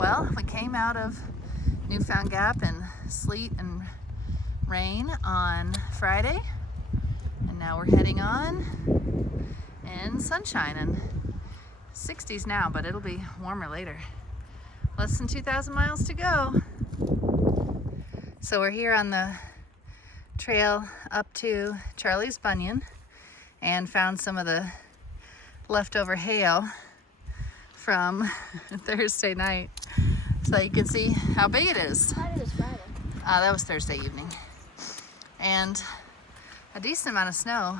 Well, we came out of Newfound Gap in sleet and rain on Friday, and now we're heading on in sunshine and 60s now, but it'll be warmer later. Less than 2,000 miles to go. So we're here on the trail up to Charlie's Bunyan and found some of the leftover hail from Thursday night, so you can see how big it is. Friday was Friday. That was Thursday evening. And a decent amount of snow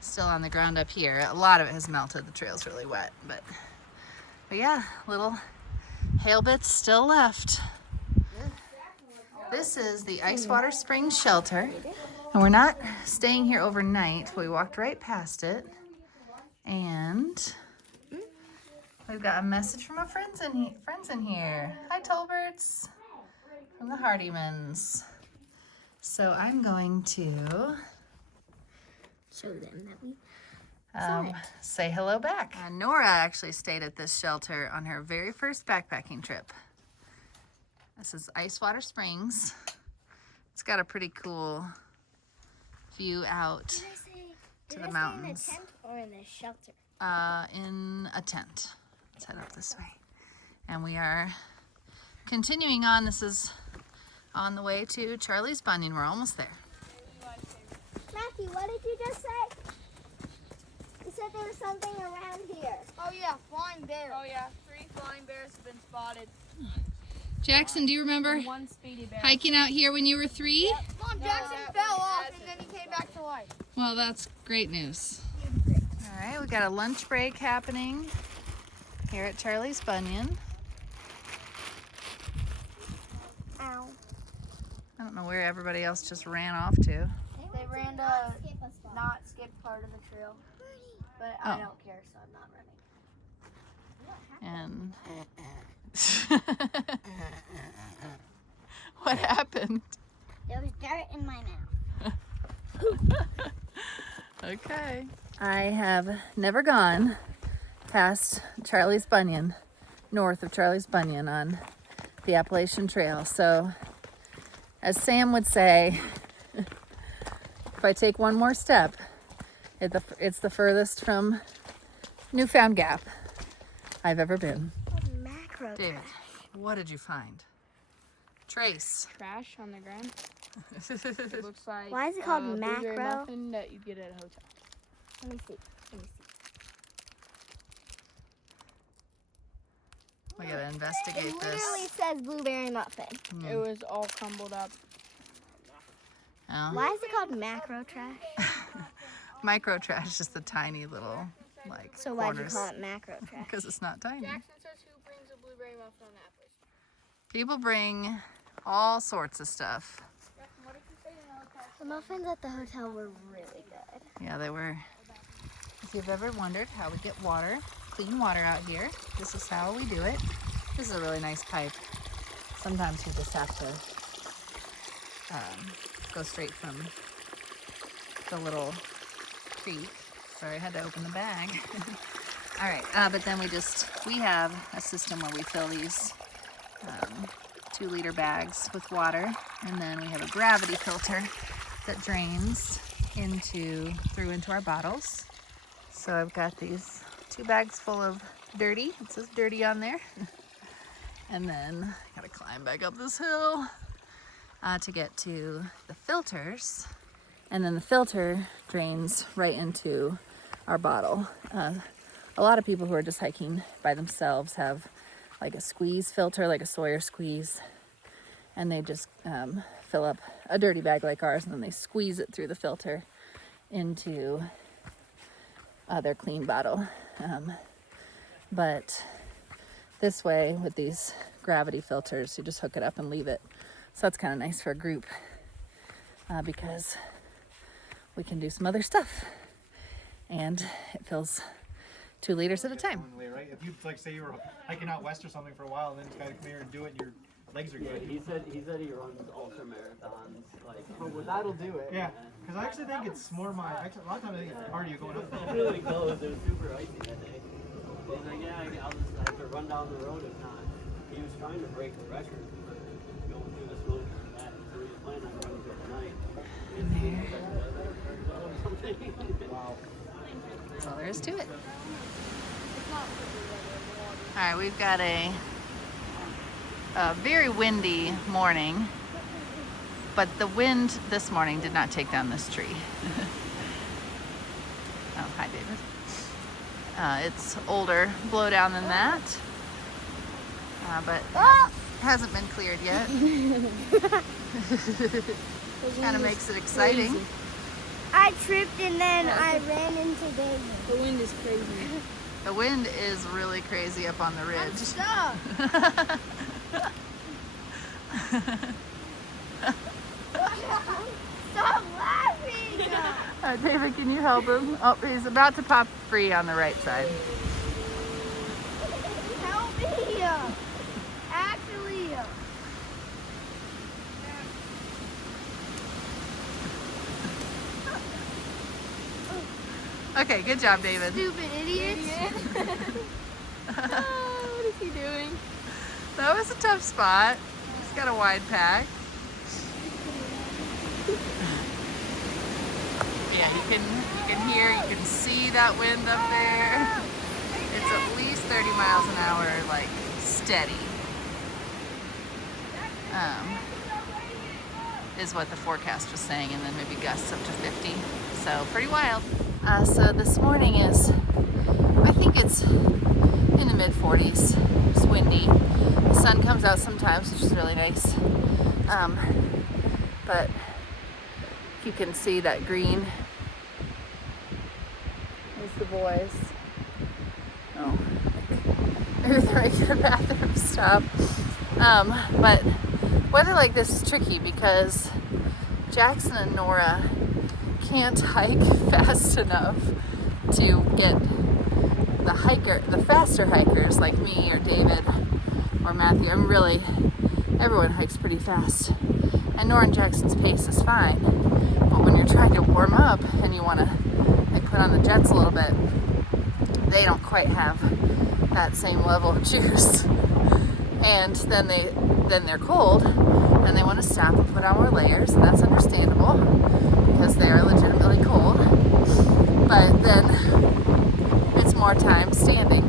still on the ground up here. A lot of it has melted. The trail's really wet, but yeah, little hail bits still left. This is the Icewater Springs shelter, and we're not staying here overnight. We walked right past it, and we've got a message from our friends in here. Hi, Tolberts, from the Hardymans. So I'm going to show them that we say hello back. Nora actually stayed at this shelter on her very first backpacking trip. This is Icewater Springs. It's got a pretty cool view out to the mountains. In a tent or in a shelter? In a tent. Let's head up this way. And we are continuing on. This is on the way to Charlie's Bunyan. We're almost there. Matthew, what did you just say? You said there was something around here. Oh yeah, flying bears. Oh yeah, 3 flying bears have been spotted. Jackson, do you remember And 1 speedy bear. hiking out here when you were 3? Yep. Mom, Jackson fell off and then he came back to life. Well, that's great news. All right, we got a lunch break happening here at Charlie's Bunyan. Ow. I don't know where everybody else just ran off to. They ran to not skip part of the trail, but I don't care, so I'm not running. And what happened? There was dirt in my mouth. Okay. I have never gone past Charlie's Bunyan, north of Charlie's Bunyan on the Appalachian Trail. So, as Sam would say, if I take one more step, it's the furthest from Newfound Gap I've ever been. Macro. David, what did you find? Trace. Trash on the ground. It looks like Why is it called blueberry macro? muffin that you get at a hotel. Let me see. Let me see. We gotta investigate It literally this. says blueberry muffin. It was all crumbled up. Oh. Why is it called macro trash? Micro trash is the tiny little, like, So why'd you corners. call it macro trash? Because it's not tiny. Jackson says who brings a blueberry muffin on the Appalachian. People bring all sorts of stuff. Jackson, what did you say in the hotel? The muffins at the hotel were really good. Yeah, they were. If you've ever wondered how we get water, clean water out here, this is how we do it. This is a really nice pipe. Sometimes you just have to go straight from the little creek. Sorry, I had to open the bag. All right, but then we have a system where we fill these 2-liter bags with water, and then we have a gravity filter that drains through into our bottles. So I've got these 2 bags full of dirty. It says dirty on there. And then I gotta climb back up this hill to get to the filters. And then the filter drains right into our bottle. A lot of people who are just hiking by themselves have like a squeeze filter, like a Sawyer squeeze. And they just fill up a dirty bag like ours, and then they squeeze it through the filter into their clean bottle. But this way, with these gravity filters, you just hook it up and leave it. So that's kind of nice for a group because we can do some other stuff. And it fills 2 liters at a time. One way, right? If you like say you were hiking out west or something for a while, and then this guy come here and do it, and your legs are Yeah, good. he said he runs ultra marathons. Like, well, that'll do it. Yeah, because I actually think it's more my. Actually, a lot of times I think it's cardio going up. It's really close. It was super icy that day. And like, yeah, I'll just have to run down the road if not. He was trying to break the record, but going through the smoke and that, so he was planning on running through the night. Wow. That's all there is to it. All right, we've got a very windy morning, but the wind this morning did not take down this tree. Oh, hi, David. It's older blowdown than that, but hasn't been cleared yet. Kind of makes it exciting. I tripped and then I ran into David. The wind is crazy. The wind is really crazy up on the ridge. Stop! Stop laughing! David, can you help him? Oh, he's about to pop free on the right side. Help me! Actually. Okay, good job, David. Stupid idiots. What is he doing? That was a tough spot. He's got a wide pack. Yeah, you can hear, you can see that wind up there. It's at least 30 miles an hour, like steady. Is what the forecast was saying, and then maybe gusts up to 50. So pretty wild. So this morning is, I think it's in the mid 40s. It's windy. The sun comes out sometimes, which is really nice. But you can see that green. There's the boys. Oh, maybe they're making a bathroom stop. But weather like this is tricky because Jackson and Nora can't hike fast enough to get the faster hikers like me or David or Matthew. Everyone hikes pretty fast. And Nora and Jackson's pace is fine. But when you're trying to warm up and you want to put on the jets a little bit, they don't quite have that same level of juice. And then they're cold and they want to stop and put on more layers, and that's understandable because they are legitimately cold. But then it's more time standing.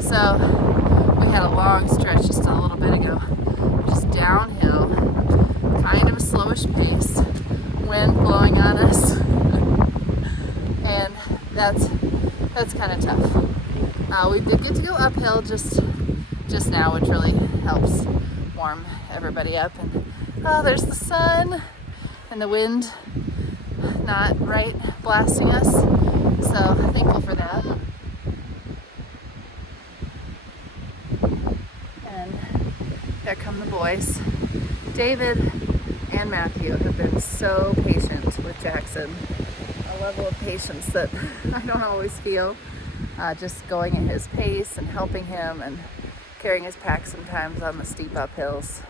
So we had a long stretch just a little bit ago, just downhill, kind of a slowish pace, wind blowing on us, and that's kind of tough. We did get to go uphill just now, which really helps warm everybody up. And there's the sun and the wind not right blasting us, so thankful for that. And there come the boys. David and Matthew have been so patient with Jackson, a level of patience that I don't always feel, just going at his pace and helping him and carrying his pack sometimes on the steep uphills.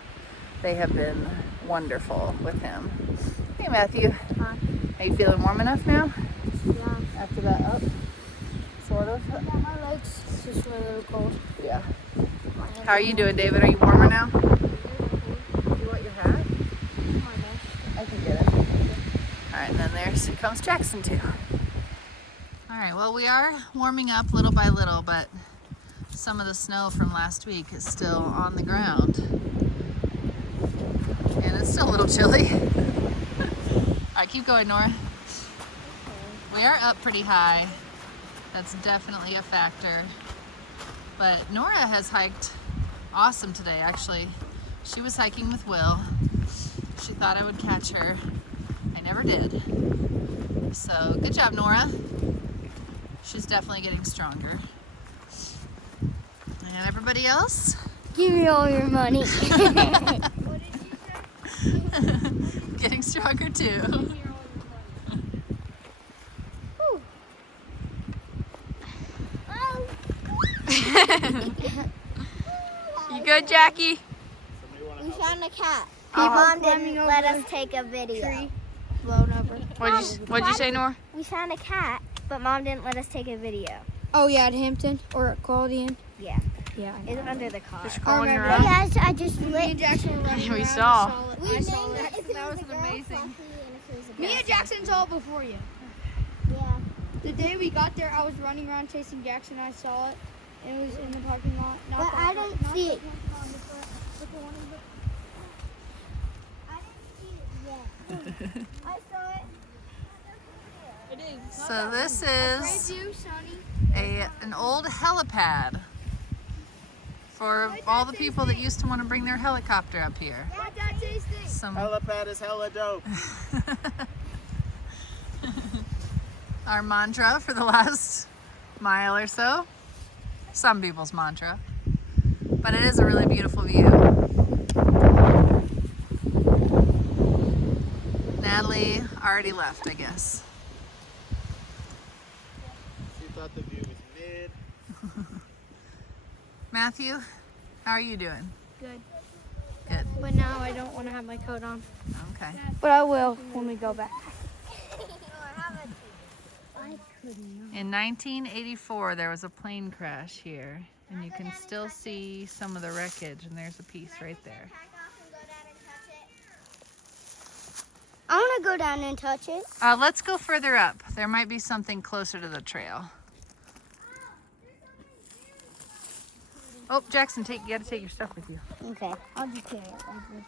They have been wonderful with him. Hey Matthew, are you feeling warm enough now? Yeah. After that up? Sort of? Yeah, my legs just went a little cold. Yeah. How are you doing, David? Are you warmer now? You want your hat? I can get it. Alright, and then there comes Jackson too. Alright, well we are warming up little by little, but some of the snow from last week is still on the ground. And it's still a little chilly. Alright, keep going, Nora. We are up pretty high. That's definitely a factor. But Nora has hiked awesome today, actually. She was hiking with Will. She thought I would catch her. I never did. So good job, Nora. She's definitely getting stronger. And everybody else? Give me all your money. Getting stronger too. You good, Jackie? We found a cat. Oh. Mom Climbing didn't over let the us take a video. tree. Blown over. What'd you say, Nora? We found a cat, but Mom didn't let us take a video. Oh yeah, at Hampton or at Quality Inn. Yeah. Yeah. It's under the car. Just crawling Hey around. guys, I just Me lit. and Jackson were running We around. saw. We I saw named it. it if it That was was a girl, amazing. Fluffy, and if it was a Me boy, and Jackson saw it before you. Yeah. The day we got there, I was running around chasing Jackson. I saw it. And it was in the parking lot. Not But the- I didn't not see the it. parking lot, but the one in the- I didn't see it yet. I saw it. It is. So this Praise is you, Sonny. an old helipad for all the people that used to want to bring their helicopter up here. What that tasting? Some Helipad is hella dope. our mantra for the last mile or so. Some people's mantra. But it is a really beautiful view. Natalie already left, I guess. She thought the view was mid. Matthew, how are you doing? Good. Good. But now I don't want to have my coat on. Okay. But I will when we go back. In 1984, there was a plane crash here, and you can still see some of the wreckage, and there's a piece right there. I want to go down and touch it. Let's go further up. There might be something closer to the trail. Oh, Jackson, you gotta take your stuff with you. Okay, I'll just carry it like this.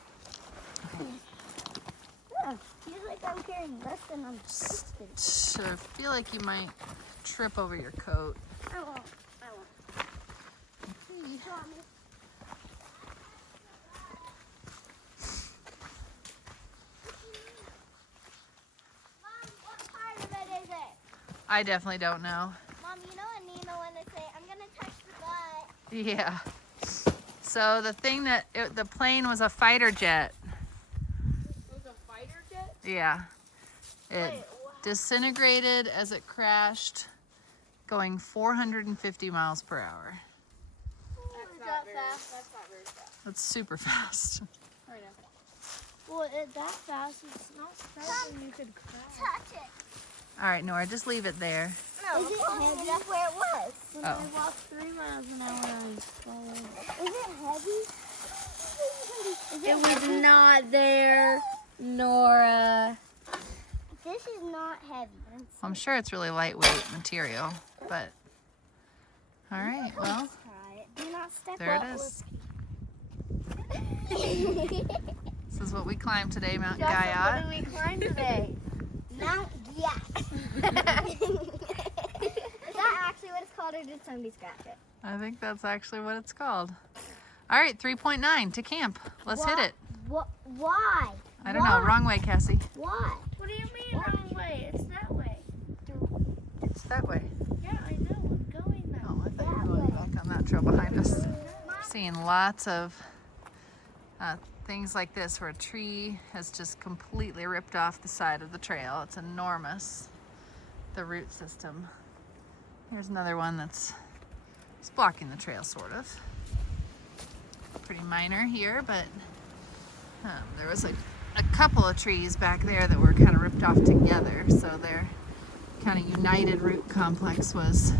Feels like I'm carrying less than I'm supposed to. I feel like you might trip over your coat. I won't. You promise? Mom, what part of it is it? I definitely don't know. Mom, you know Anina when they say, I'm gonna touch the butt. Yeah. So the thing the plane was a fighter jet. It was a fighter jet? Yeah. It disintegrated as it crashed, going 450 miles per hour. That's not fast. That's not very fast. That's super fast. I know. Well, that fast, it's not something you could crash. Touch it. All right, Nora, just leave it there. No, is it heavy? That's where it was. When Oh. I walked 3 miles an hour, I swallowed. Is it heavy? It was not there, Nora. This is not heavy. I'm sure it's really lightweight material, but all right, well, Try it. Do not step there up. it is. This is what we climbed today, Mount What Guyot. did we climb today? Mount Gap. Is that actually what it's called, or did somebody scratch it? I think that's actually what it's called. All right, 3.9 to camp. Let's hit it. What? Why? I don't know, wrong way, Cassie. Why? What do you mean wrong way? It's that way. It's that way. Yeah, I know. I'm going that Oh, I thought you were going back on that trail behind us. Seeing lots of things like this where a tree has just completely ripped off the side of the trail. It's enormous, the root system. Here's another one that's blocking the trail, sort of. Pretty minor here, but there was a couple of trees back there that were kind of ripped off together, so their kind of united root complex was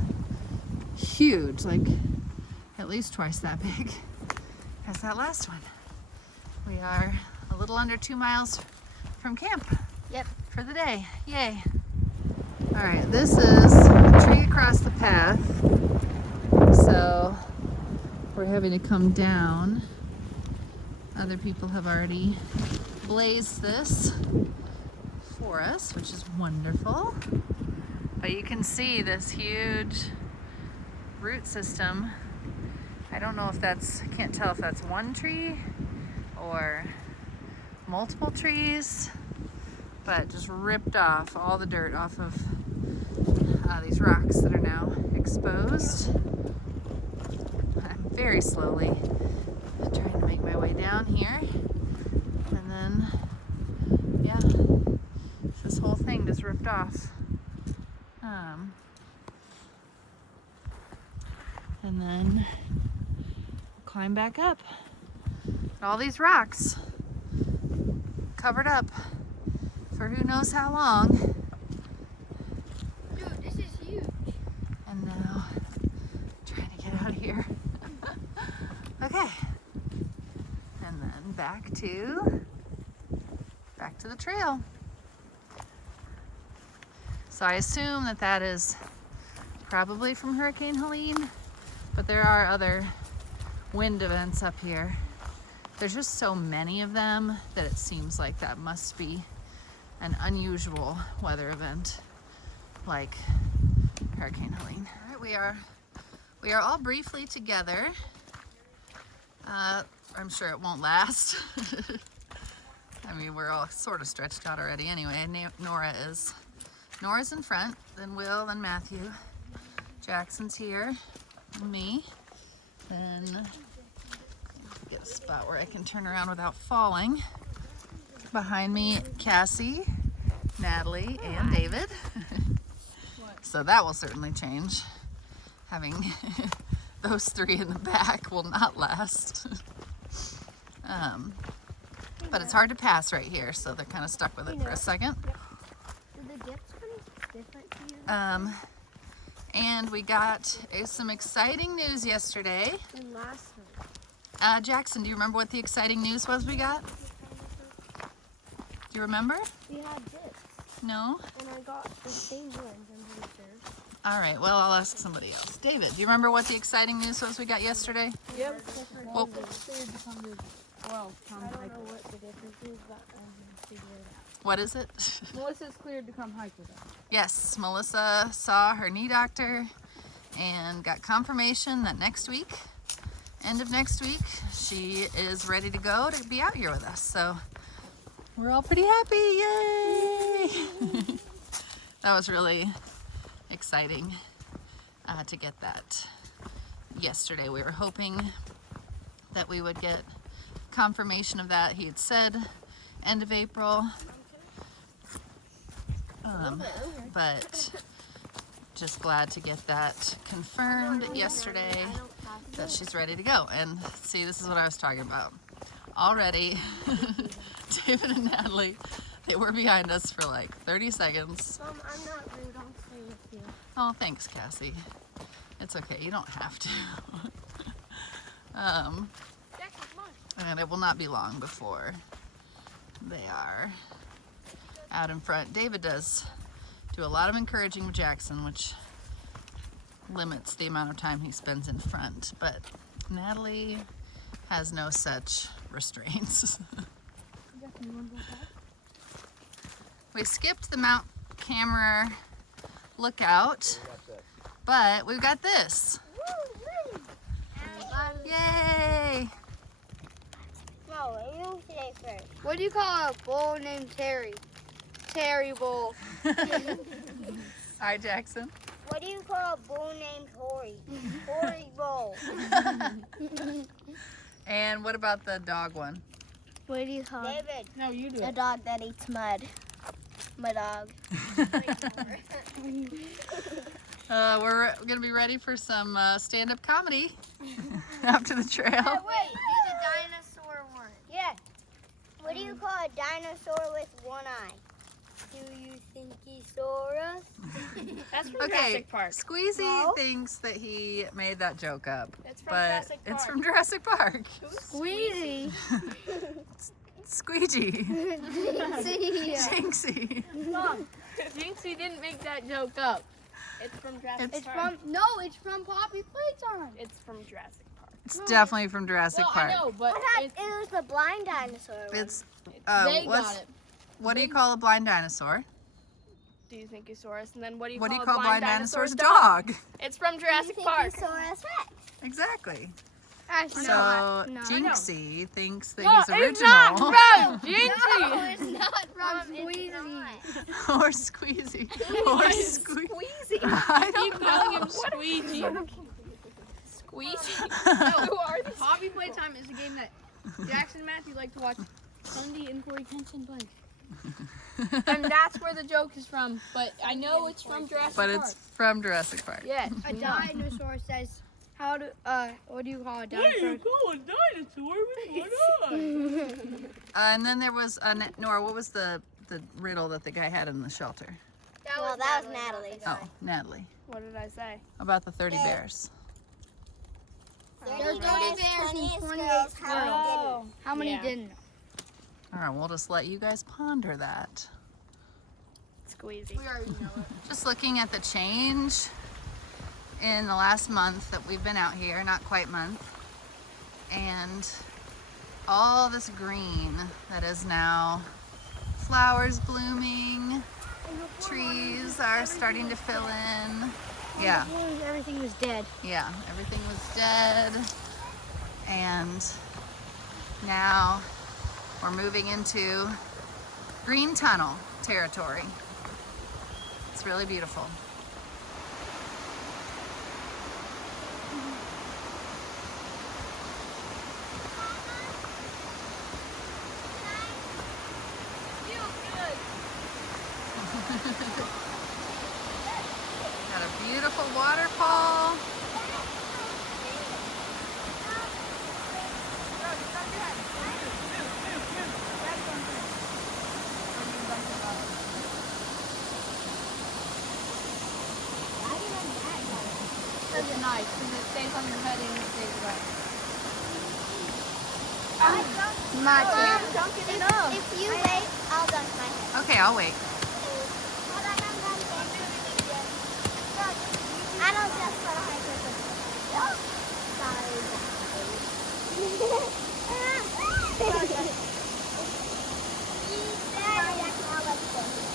huge, like at least twice that big as that last one. We are a little under 2 miles from camp. Yep. For the day. Yay. All right, this is a tree across the path, so we're having to come down. Other people have already blazed this for us, which is wonderful. But you can see this huge root system. I don't know if that's, I can't tell if that's one tree or multiple trees, but just ripped off all the dirt off of these rocks that are now exposed. I'm very slowly trying to make my way down here, and then yeah, this whole thing just ripped off. And then climb back up. All these rocks covered up for who knows how long. Dude, this is huge. And now trying to get out of here. back to the trail. So I assume that that is probably from Hurricane Helene, but there are other wind events up here. There's just so many of them that it seems like that must be an unusual weather event like Hurricane Helene. All right, we are all briefly together. I'm sure it won't last. I mean, we're all sort of stretched out already anyway. Nora's in front, then Will, then Matthew. Jackson's here, and me. Then get a spot where I can turn around without falling. Behind me, Cassie, Natalie, and David. So that will certainly change. Having those three in the back will not last. But it's hard to pass right here, so they're kind of stuck with it for a second. Do the dips come different to you? And we got some exciting news yesterday. Than last time. Jackson, do you remember what the exciting news was we got? Do you remember? We had dips, No? and I got the same ones, I'm pretty sure. All right, well, I'll ask somebody else. David, do you remember what the exciting news was we got yesterday? Yep. Well, Well, I don't know what the difference is, but I'm gonna figure it out. what is it? Melissa's cleared to come hike with us. Yes, Melissa saw her knee doctor and got confirmation that next week, end of next week, she is ready to go to be out here with us. So we're all pretty happy, yay! That was really exciting to get that yesterday. We were hoping that we would get confirmation of that. He had said end of April, but just glad to get that confirmed yesterday that she's ready to go. And see, this is what I was talking about. Already, David and Natalie, they were behind us for like 30 seconds. I'm not rude, I'll stay with you. Oh, thanks, Cassie. It's okay, you don't have to. And it will not be long before they are out in front. David does do a lot of encouraging with Jackson, which limits the amount of time he spends in front, but Natalie has no such restraints. We skipped the Mount Camera lookout, but we've got this. Yay! No, you say first. What do you call a bull named Terry? Terry Bull. All right, Jackson. What do you call a bull named Tori? Tori Bull. And what about the dog one? What do you call David. No, you do a it. dog that eats mud? My dog. We're gonna be ready for some stand-up comedy after the trail. Wait, do the dinosaur one. Yeah. What do you call a dinosaur with one eye? Do you think he saw us? That's from Okay, Jurassic Park. Squeezy No. thinks that he made that joke up, It's from but Jurassic it's Park. from Jurassic Park. Squeezy. Squeegee. Jinxie. Jinxie didn't make that joke up. It's from Jurassic It's Park. It's from Poppy Playtime. It's from Jurassic Park. It's definitely from Jurassic Well, Park. I know, but It was the blind dinosaur one. It's they what's- got it. what do you call a blind dinosaur? Do you think you saw us? And then what do you What do call you call a blind dinosaur's dog? dog? It's from Jurassic Park. Tyrannosaurus Rex. Exactly. Actually, So no. Jinxie thinks that No, he's it's not original. from Jinxie. It's not from Squeezy. Or Squeezy. Or Squeezy. I Keep don't calling know. him Squeegee. Squeegee. Who are these? Hobby Playtime is a game that Jackson and Matthew like to watch Sunday and Corey Tension play. And that's where the joke is from. But I know it's from Jurassic But Park. it's from Jurassic Park. Yeah. A dinosaur says, what do you call a dinosaur? call a dinosaur with one eye? And then there was Nora. What was the riddle that the guy had in the shelter? Well, that was Natalie. Oh, Natalie. What did I say? About the 30 bears. 30 bears and 28 squirrels. Oh. How many Yeah. didn't? All right, we'll just let you guys ponder that. Squeezy. We already know it. Just looking at the change in the last month that we've been out here, not quite month, and all this green that is now flowers blooming, trees are starting to fill in. Yeah, Everything was dead. yeah, everything was dead, and now we're moving into green tunnel territory. It's really beautiful. Got a beautiful waterfall. That's nice because it stays on your head and it stays wet. My turn. Dunking it up. If you wait, I'll dunk my head. Okay, I'll wait. Hold on, I'm dunking. I don't just put a high pressure. Sorry.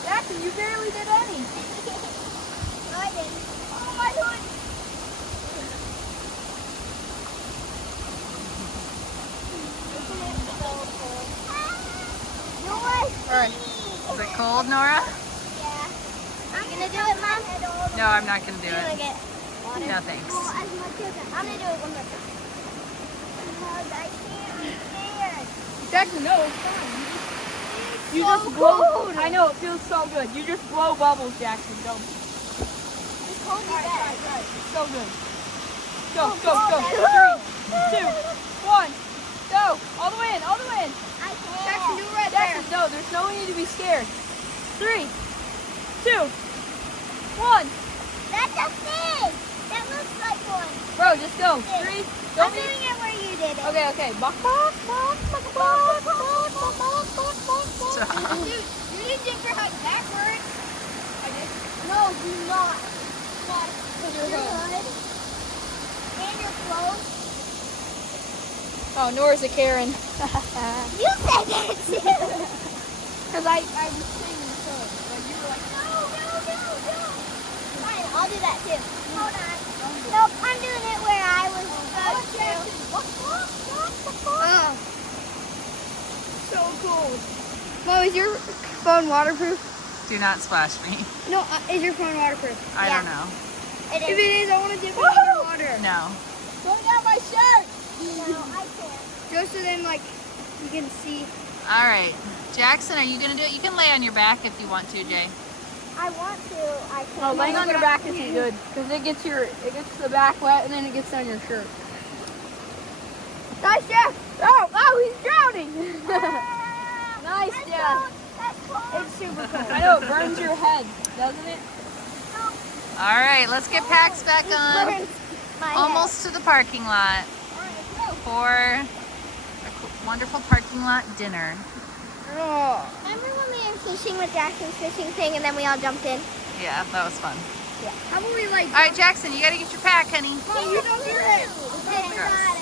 Jackson, you barely did any. No, I didn't. Oh my God. Alright. Is it cold, Nora? Yeah. I'm gonna do it, Mom. No, I'm not gonna do You're gonna it. get water. No, thanks. Well, as much as I'm gonna do it one more time. Because I can't. I'm scared. Jackson, no, it's fine. You so just blow. cold. I know, it feels so good. You just blow bubbles, Jackson. Go. It's cold as that. It's so good. Go, go, go. 3, 2, 1. Go. All the way in, all the way in. I can't. Jackson, do it right there. Jackson, no, there's no need to be scared. 3, 2, 1. That's a fish. That looks like one. Bro, just go. 3. I'm Don't be. doing it where you did it. Okay, okay. Bok, bok, bok, bok, bok, bok, bok, bok, bok, bok, bok. Stop. Dude, you did zipper hug backwards. I did. No, do not. Not Your your hood. hood. And your clothes. Oh, Nora's a Karen. You said that too. Because I was singing so. Like, you were like, No. Fine, I'll do that too. Hold on. Nope, I'm doing it where I was supposed to. oh. So cool. Mom, is your phone waterproof? Do not splash me. No, is your phone waterproof? I Yeah. don't know. It If is. it is, I want to dip it in your water. No. Throw down my shirt. No, I can't. Just so then, like, you can see. All right. Jackson, are you gonna do it? You can lay on your back if you want to, Jay. I want to. I can't. No, laying on your back isn't good because it gets the back wet and then it gets on your shirt. Nice, Jeff. Oh, he's drowning. Nice, That's Jeff. cold. That's cold. It's super cold. I know, it burns your head, doesn't it? All right, let's get packs back on. Burns my head. Almost to the parking lot for a wonderful parking lot dinner. Oh. Remember when we were fishing with Jackson's fishing thing and then we all jumped in? Yeah, that was fun. How about we like? All right, Jackson, you gotta get your pack, honey. Mom, you don't do it. Okay, got it.